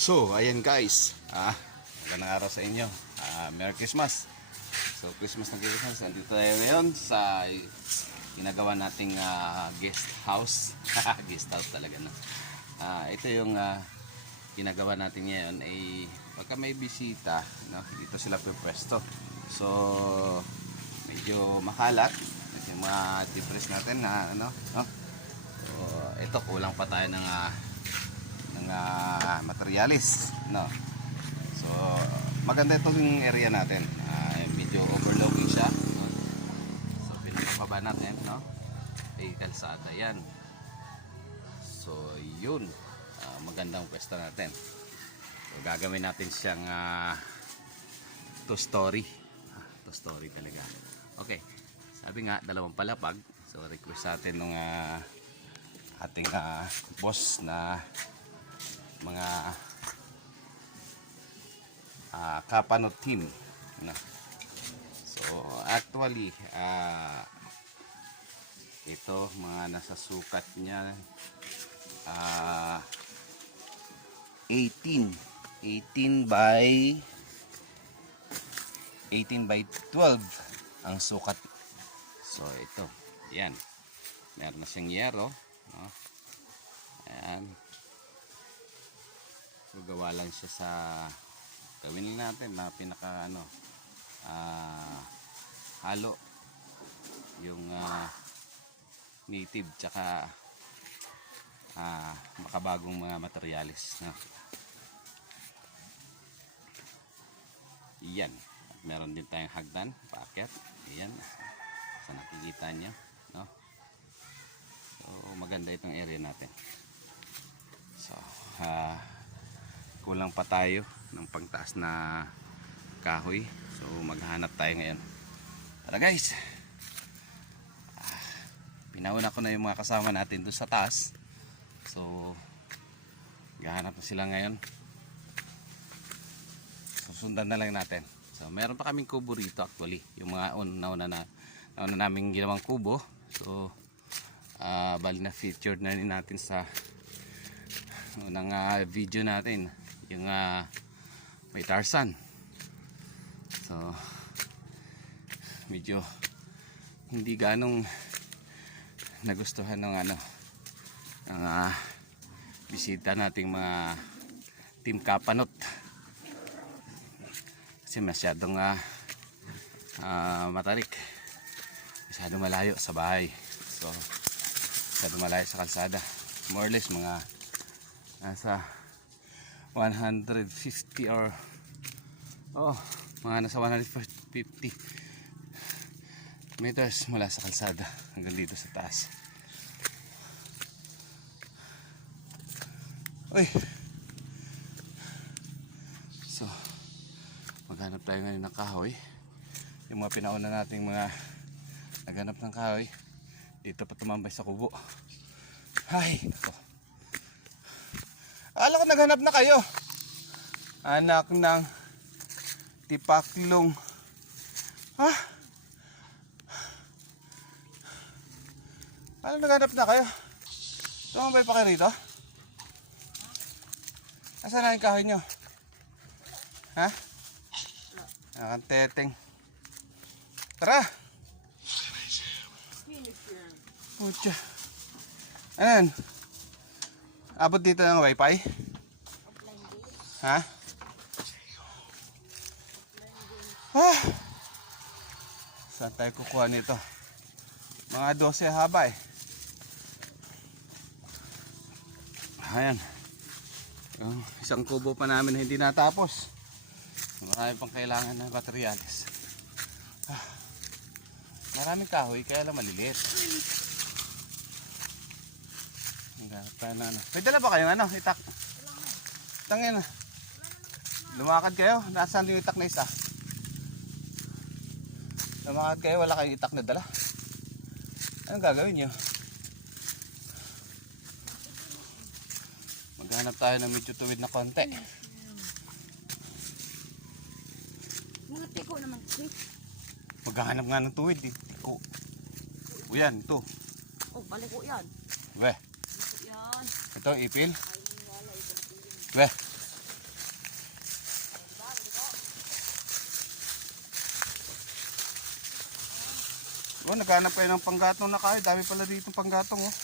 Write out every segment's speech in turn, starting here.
So, ayan guys. Magandang araw sa inyo. Merry Christmas. So, Christmas na Christmas. Andito tayo ngayon sa ginagawa nating guest house. Guest house talaga, no? Ito yung ginagawa natin ngayon ay pagka may bisita, no? Dito sila pwesto. So, medyo makalat. Yung mga depress natin na ano, no? So, ito kulang pa tayo ng materialis, no? So maganda itong area natin, medyo overlooking siya, no? So pinababa natin, no? Ay kalsada yan. So yun, magandang pwesto natin. So gagawin natin siyang 2-story, 2-story talaga. Okay, sabi nga dalawang palapag. So request natin nung ating boss na mga Kapanot team, no? So actually ito mga nasa sukat niya 18 by 12 ang sukat. So ito, yan, meron na siyang yero, no? Ayan. So gawa lang siya sa gawin natin na pinaka halo yung native tsaka makabagong mga materialis, no? Iyan. At meron din tayong hagdan, paakyat. Iyan. Sa nakikita nyo, no? So maganda itong area natin. So kulang pa tayo ng pangtaas na kahoy. So maghanap tayo ngayon. Tara guys, pinauna ko na yung mga kasama natin doon sa taas. So maghanap na sila ngayon. Susundan na lang natin. So meron pa kaming kubo rito actually, yung mga nauna naming ginawang kubo. So bali na featured na rin natin sa unang video natin, yung may Tarzan. So medyo hindi ganong nagustuhan ng ang bisita nating mga team Kapanot, kasi masyadong matarik, masyadong malayo sa bahay. So masyadong malayo sa kalsada, more or less mga nasa 150 or mga nasa 150 meters mula sa kalsada hanggang dito sa taas. Uy, so maghanap tayo ngayon ng kahoy. Yung mga pinauna nating mga naghanap ng kahoy dito pa tumambay sa kubo. Ay ako, akala ko naghanap na kayo, anak ng tipaklong. Akala naghanap na kayo. Tumambay pa kayo rito? Asan na yung kahoy nyo? Nakanteteng. Tara! Pucha. Ayan, abot dito ng wifi? Saan tayo kukuha nito? Mga 12 haba eh. Ayan, yung isang kubo pa namin na hindi natapos. Marami pang kailangan na materialis. Maraming kahoy kaya lang maliliit. May dala ba kayong itak? Tangin na. Lumakad kayo. Nasaan yung itak na isa? Lumakad kayo, wala kayong itak na dala. Anong gagawin nyo? Maghanap tayo ng medyo tuwid na konti. Mga tiko naman. Maghanap nga ng tuwid eh. Tiko. O yan, ito. Oh, balik ko yan. Weh. Yan. Ito, ipil. Ay, wala. Weh. Oh, naghanap kayo ng panggatong na kayo. Dami pala dito panggatong, oh.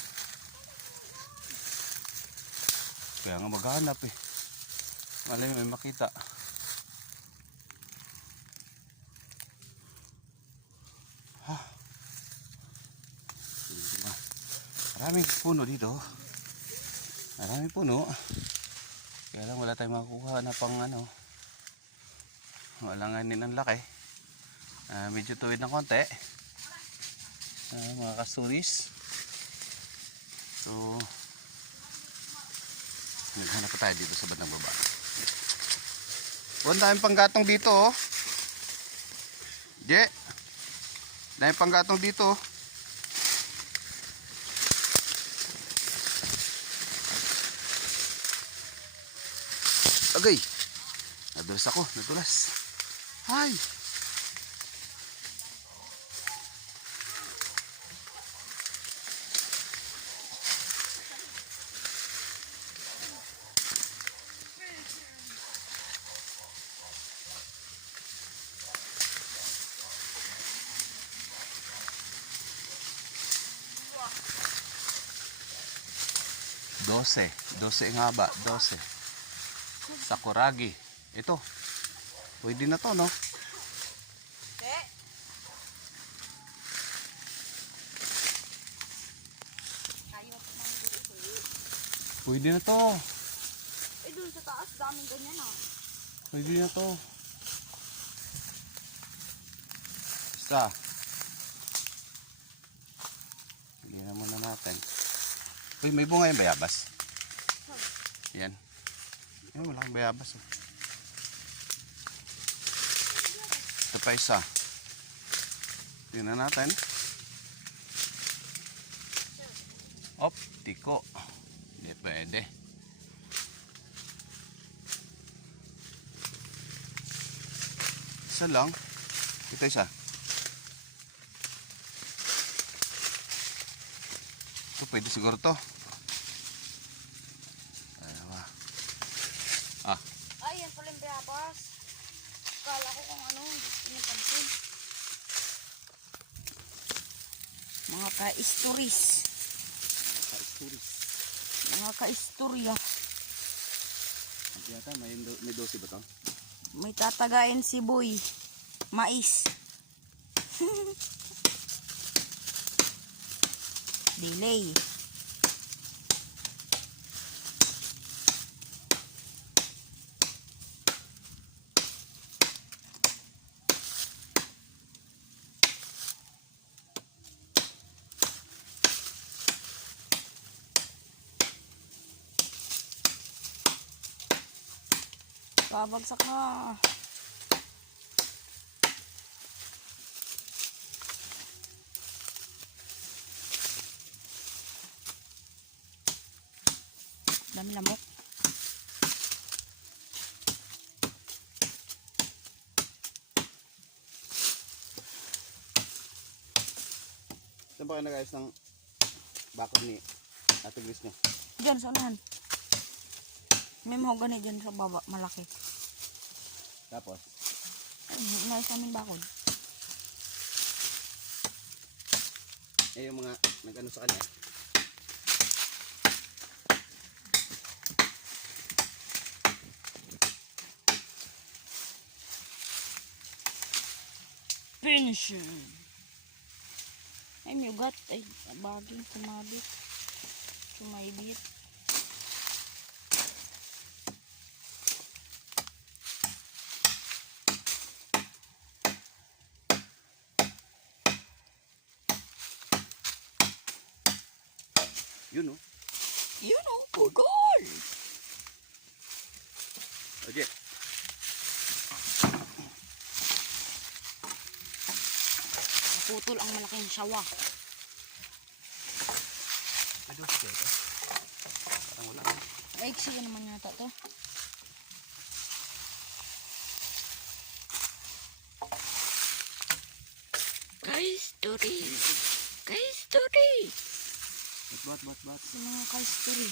Kaya nga maghanap eh. Malay may makita. Ha. Maraming puno dito. Maraming puno. Kaya lang wala tayong makukuha na pang ano. Wala nga ng laki. Medyo tuwid ng konti. Mga kasuris. So, naghanap pa tayo dito sa bandang baba. Ang daming panggatong dito, oh. Je. Daming panggatong dito, oh. Agay. Nadulas ako, nadulas. Ay. Dose nga ba? 12. Sakuragi. Ito. Pwede na to, no? Pwede na to. Eh, dun sa taas, daming ganyan ah. Pwede na to. Isa. Sige na muna natin. Uy, may bunga yung bayabas. Yan. Yan, wala kang bayabas. Oh. Ito pa isa. Tingnan natin. Op, tiko. Hindi pwede. Isa lang. Ito isa. Ito pwede siguro to. Ay, yan pala yung bayabas. Kala ko kung ano, hindi ko napansin. Mga ka-istories. Mga ka-istorya. Yata, may 12 ba to? May tatagayin si Boy. Mais. Delay. Babagsak na. Dami lamok. Saan ba kayo nag-ayos ng bakod ni Ate Grace niya? Diyan, sa unahan. May mahogani dyan sa baba, malaki. Tapos? Ay, inayos namin bakod. Eh, yung mga nag-ano sa kanya. Pension. Ay, may ugat. Ay, baging, sumabit. Sumaibit. Yun, oh. Yun o, pugol! Oje. Naputol ang malaking sawa. Ano siya ito? Parang wala. Ay, siya naman yata to. Ka-history! Ka-history! Bat. Yung mga ka-history.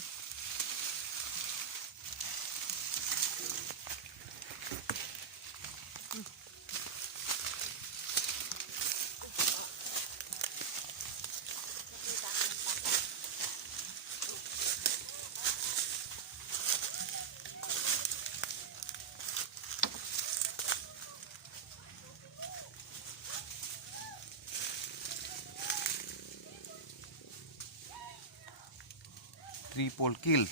Triple kill.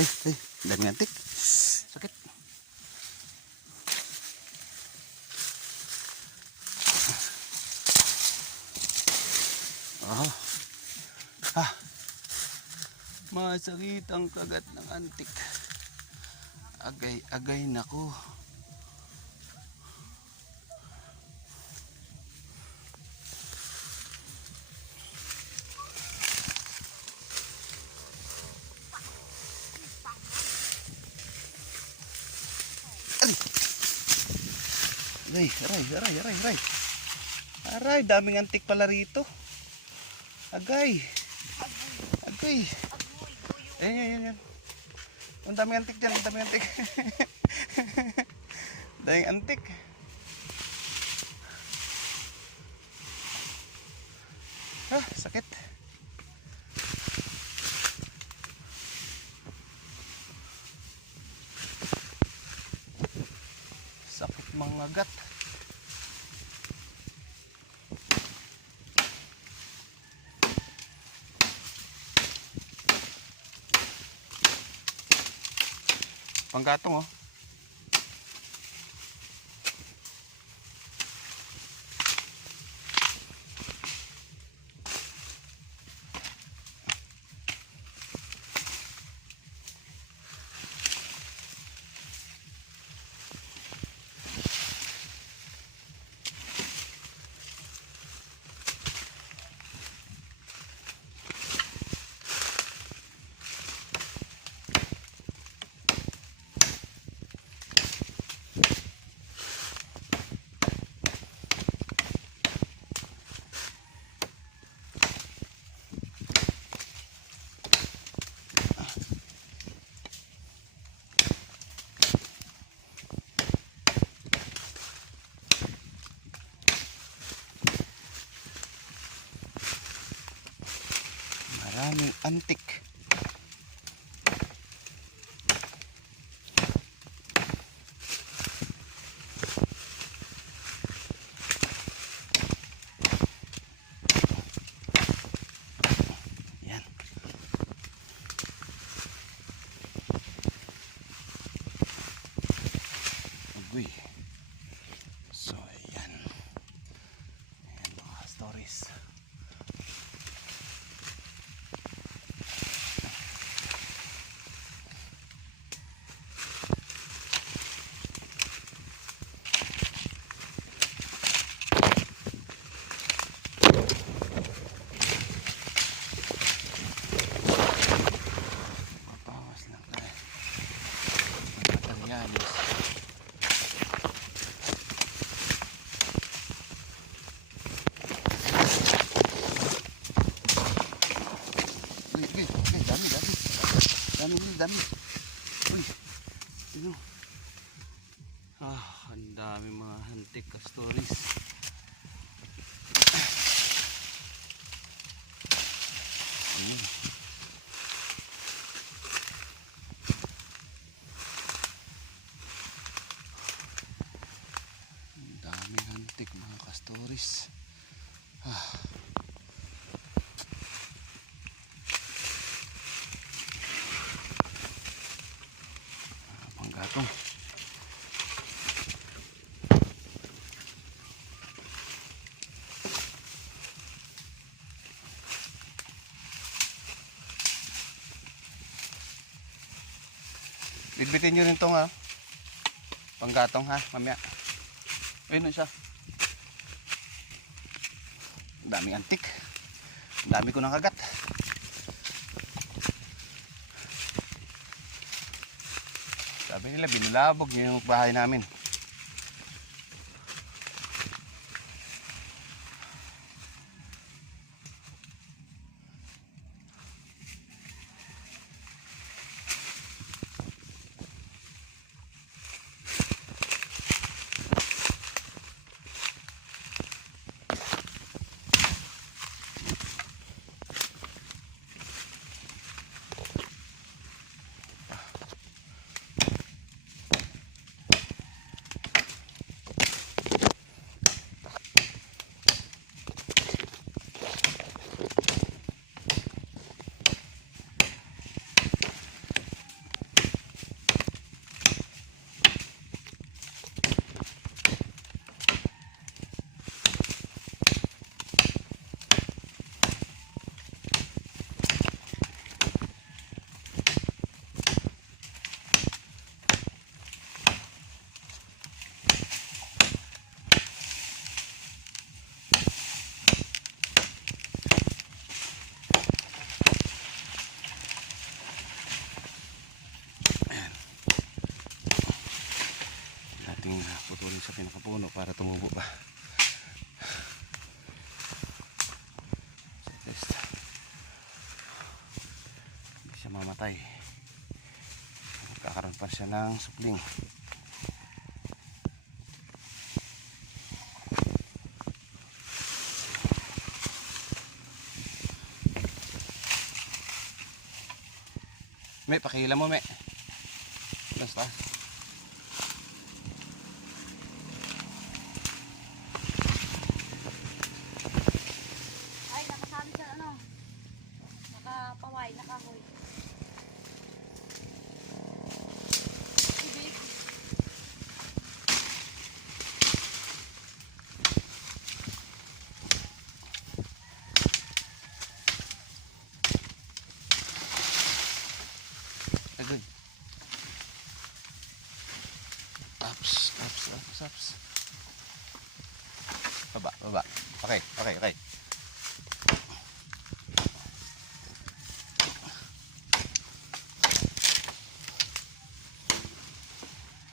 Ay, dami antik. Sakit. Oh. Masakit ang kagat ng antik. Agay nako. Aray. Aray, daming antik pala rito. Agay. Ayan. Ang daming antik dyan, daming antik. Sakit. Sakit mangagat. Panggatong oh. Maraming antik. Yan. Agoy. So, yan. Yan mga stories. Mapawas lang tayo. Materialis. Dami. Uy, sino? Ang dami mga antik ka stories. Ayun. Ang daming antik mga ka-stories. guys. Panggatong. Bitbitin nyo rin itong panggatong ha, mamaya. Ayun na siya. Ang daming antik. Ang dami ko nang kagat. Sabi nila binulabog yung bahay namin. Putulin sa pinakapuno para tumubo pa. Hindi siya mamatay. Magkakaroon pa siya ng supling. May pakihila mo, may. Basta. Nakapaway, nakahoy. Ibig. Agad. Ups. Baba. Okay.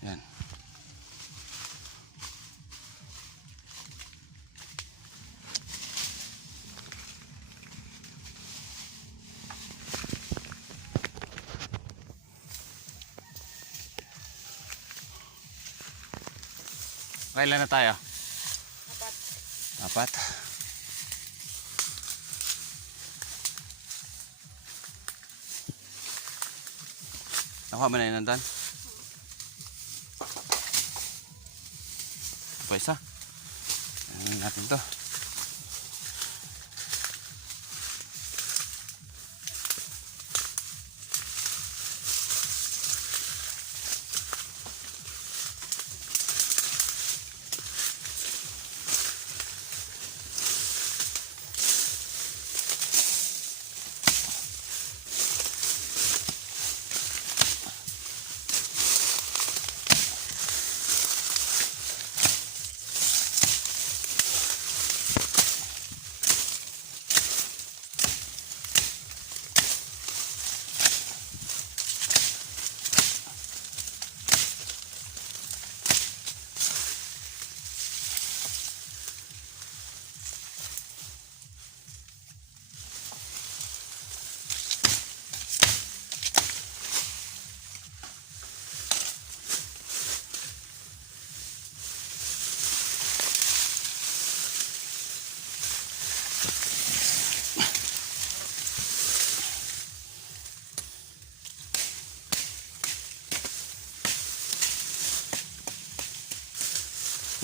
Yan. Kailan na tayo? 4. Nakuha mo na yun nandun? Pa isa. Ano natin to?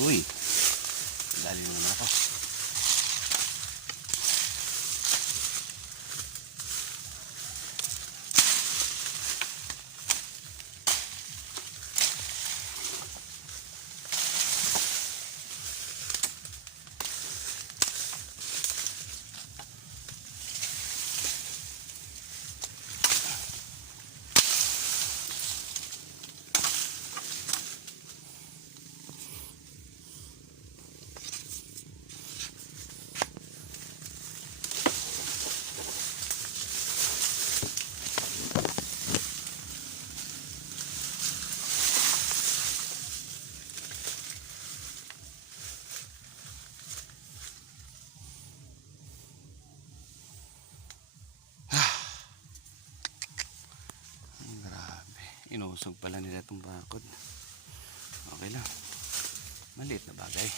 Uy, lalim naman ako. Inusog pala nila itong bakod. Okay lang. Maliit na bagay.